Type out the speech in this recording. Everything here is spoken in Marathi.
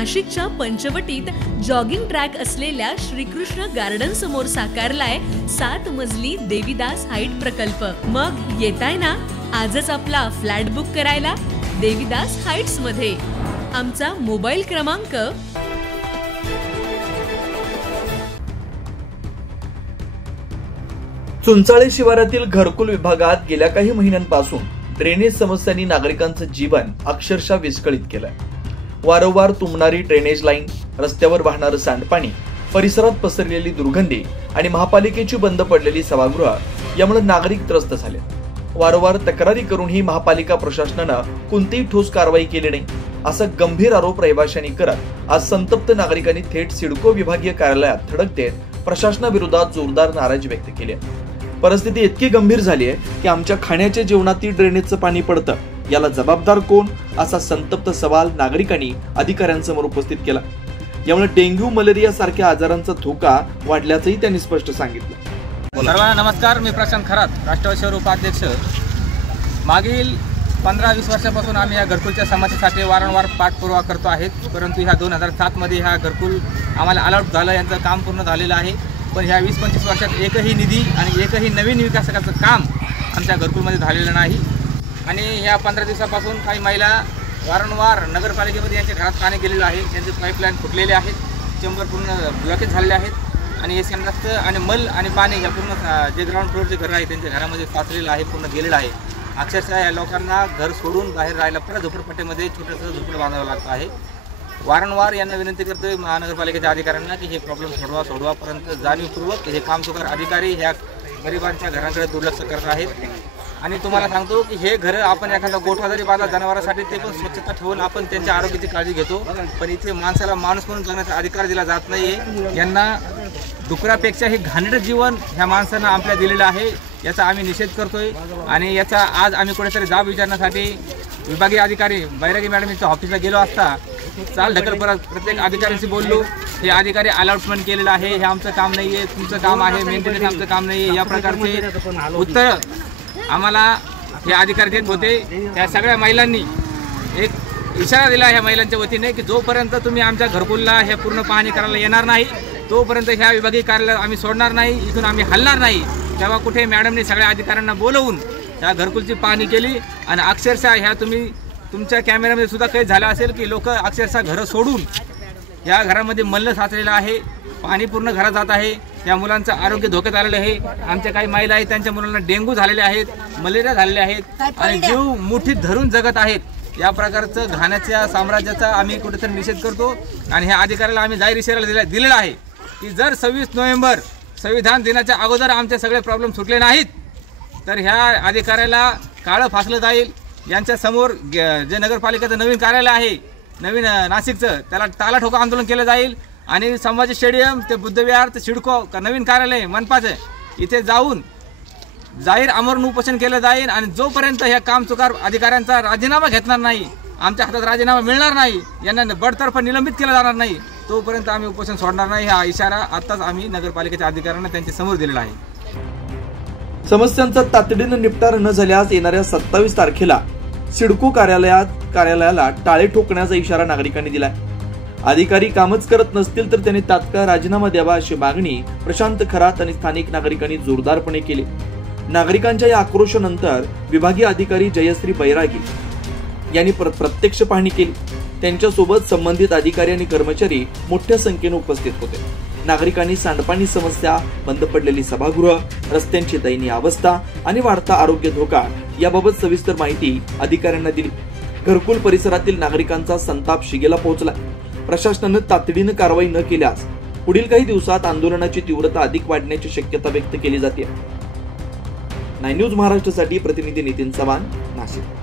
नाशिकच्या पंचवटीत जॉगिंग ट्रॅक असलेल्या श्रीकृष्ण गार्डन समोर साकारलाय 7 मजली देवीदास हाईट प्रकल्प। मग येताय ना आजच आपला फ्लॅट बुक करायला देवीदास हाईट्स मध्ये। आमचा मोबाईल क्रमांक चुंचाळे शिवारातील घरकुल विभागात गेल्या काही महिन्यांपासून ड्रेनेज समस्यांनी नागरिकांचं जीवन अक्षरशः विस्कळीत केलंय। वारंवार तुंबणारी ड्रेनेज लाईन, रस्त्यावर वाहणारं सांडपाणी, परिसरात पसरलेली दुर्गंधी आणि महापालिकेची बंद पडलेली सभागृह यामुळे नागरिक त्रस्त झाले। वारंवार तक्रारी करूनही महापालिका प्रशासनानं कोणतीही ठोस कारवाई केली नाही, असा गंभीर आरोप रहिवाशांनी करत आज संतप्त नागरिकांनी थेट सिडको विभागीय कार्यालयात धडक देत प्रशासनाविरोधात जोरदार नाराजी व्यक्त केली आहे। परिस्थिती इतकी गंभीर झाली आहे की आमच्या खाण्याच्या जेवणातील ड्रेनेजचं पाणी पडतं, याला जबाबदार कोण, असा संतप्त सवाल नागरिकांनी अधिकाऱ्यांसमोर उपस्थित केला। यामुळे डेंग्यू, मलेरिया सारख्या आजारांचा धोका वाढल्याचंही त्यांनी स्पष्ट सांगितलं। सर्वांना नमस्कार, मी प्रशांत खरात, राष्ट्रवादी शहर उपाध्यक्ष। मागील 15-20 वर्षापासून आम्ही या घरकुलच्या समस्येसाठी वारंवार पाठपुरावा करतो आहेत, परंतु ह्या 2007 मध्ये हा घरकुल आम्हाला अलॉट झालं, यांचं काम पूर्ण झालेलं आहे। पण ह्या 20-25 वर्षात एकही निधी आणि एकही नवीन विकासकाचं काम आमच्या घरकुलमध्ये झालेलं नाही। आणि ह्या 15 दिवसापासून काही महिला वारंवार नगरपालिकेमध्ये यांच्या घरात पाणी गेलेलं आहे, त्यांचे पाईपलाईन फुटलेले आहेत, चेंबर पूर्ण ब्लॉकेज झालेले आहेत आणि हे संडास आणि मल आणि पाणी ह्या पूर्ण जे ग्राउंड फ्लोअरचे घर आहे त्यांच्या घरामध्ये साचलेलं आहे, पूर्ण गेलेलं आहे। अक्षरशः या लोकांना घर सोडून बाहेर राहायला परत झोपडपट्टीमध्ये छोटंसं झोपडं बांधावं लागतं आहे। वारंवार यांना विनंती करतोय महानगरपालिकेच्या अधिकाऱ्यांना की हे प्रॉब्लेम सोडवा, परंतु जाणीवपूर्वक हे कामचुकार अधिकारी ह्या गरिबांच्या घरांकडे दुर्लक्ष करत आहेत। आणि तुम्हाला सांगतो की हे घर आपण एखादा गोठा जरी बांधला जनावरांसाठी, ते पण स्वच्छता ठेवून आपण त्यांच्या आरोग्याची काळजी घेतो, पण इथे माणसाला माणूस म्हणून जगण्याचा अधिकार दिला जात नाहीये। यांना डुकरापेक्षा हे घाणेरडं जीवन ह्या माणसांना आपल्या दिलेलं आहे, याचा आम्ही निषेध करतोय। आणि याचा आज आम्ही कुठेतरी जाब विचारण्यासाठी विभागीय अधिकारी बैरागी मॅडम यांच्या ऑफिसला गेलो असता चाल ढकल परत प्रत्येक अधिकाऱ्यांशी बोललो, हे अधिकारी अलॉटमेंट केलेलं आहे, हे आमचं काम नाही आहे, तुमचं काम आहे, मेंटेनन्स आमचं काम नाही आहे, या प्रकारचे उत्तर आम्हाला हे अधिकारी देत होते। त्या सगळ्या महिलांनी एक इशारा दिला ह्या महिलांच्या वतीने की जोपर्यंत तुम्ही आमच्या घरकुलला हे पूर्ण पाहणी करायला येणार नाही तोपर्यंत ह्या विभागीय कार्यालयात आम्ही सोडणार नाही, इथून आम्ही हलणार नाही। तेव्हा कुठे मॅडमने सगळ्या अधिकाऱ्यांना बोलवून त्या घरकुलची पाहणी केली आणि अक्षरशः ह्या तुमच्या कॅमेऱ्यामध्ये सुद्धा काही झालं असेल की लोक अक्षरशः घरं सोडून या घरामध्ये मल्ल साचलेलं आहे, पाणी पूर्ण घरात जात आहे, त्या मुलांचं आरोग्य धोक्यात आलेलं आहे। आमच्या काही महिला आहेत त्यांच्या मुलांना डेंग्यू झालेले आहेत, मलेरिया झालेले आहेत आणि जीव मुठीत धरून जगत आहेत। या प्रकारचं घाण्याच्या साम्राज्याचा आम्ही कुठेतरी निषेध करतो आणि ह्या अधिकाऱ्याला आम्ही जाहीर इशारा दिलेला आहे की जर 26 नोव्हेंबर संविधान दिनाच्या अगोदर आमचे सगळे प्रॉब्लेम सुटले नाहीत तर ह्या अधिकाऱ्याला काळं फासलं जाईल। यांच्या समोर जे नगरपालिकेचं नवीन कार्यालय आहे नवीन नाशिकचं, त्याला टाला ठोका आंदोलन केलं जाईल आणि संभाजी स्टेडियम ते बुद्धविहार ते सिडको नवीन कार्यालय मनपाचं इथे जाऊन जाहीर आमरण उपोषण केलं जाईल। आणि जोपर्यंत ह्या कामचुकार अधिकाऱ्यांचा राजीनामा घेतणार नाही, आमच्या हातात राजीनामा मिळणार नाही, यांना बडतर्फ निलंबित केलं जाणार नाही, तोपर्यंत आम्ही उपोषण सोडणार नाही। हा इशारा आताच आम्ही नगरपालिकेच्या अधिकाऱ्यांना त्यांच्या समोर दिलेला आहे। समस्यांचा तातडीनं निपटारा न झाल्यास येणाऱ्या 27 तारखेला सिडको कार्यालयाला टाळे ठोकण्याचा इशारा नागरिकांनी दिलाय। अधिकारी कामच करत नसतील तर त्यांनी तात्काळ राजीनामा द्यावा अशी मागणी प्रशांत खरात आणि स्थानिक नागरिकांनी जोरदारपणे केली। नागरिकांच्या या आक्रोशानंतर विभागीय अधिकारी जयश्री बैरागी यांनी प्रत्यक्ष पाहणी केली। त्यांच्यासोबत संबंधित अधिकारी आणि कर्मचारी मोठ्या संख्येने उपस्थित होते। नागरिकांनी सांडपाणी समस्या, बंद पडलेली सभागृह, रस्त्यांची दयनीय अवस्था आणि वाढता आरोग्य धोका याबाबत सविस्तर माहिती अधिकाऱ्यांना दिली। घरकुल परिसरातील नागरिकांचा संताप शिगेला पोहोचला। प्रशासनानं तातडीनं कारवाई न केल्यास पुढील काही दिवसात आंदोलनाची तीव्रता अधिक वाढण्याची शक्यता व्यक्त केली जाते। 9 न्यूज महाराष्ट्रासाठी प्रतिनिधी नितीन चव्हाण, नाशिक।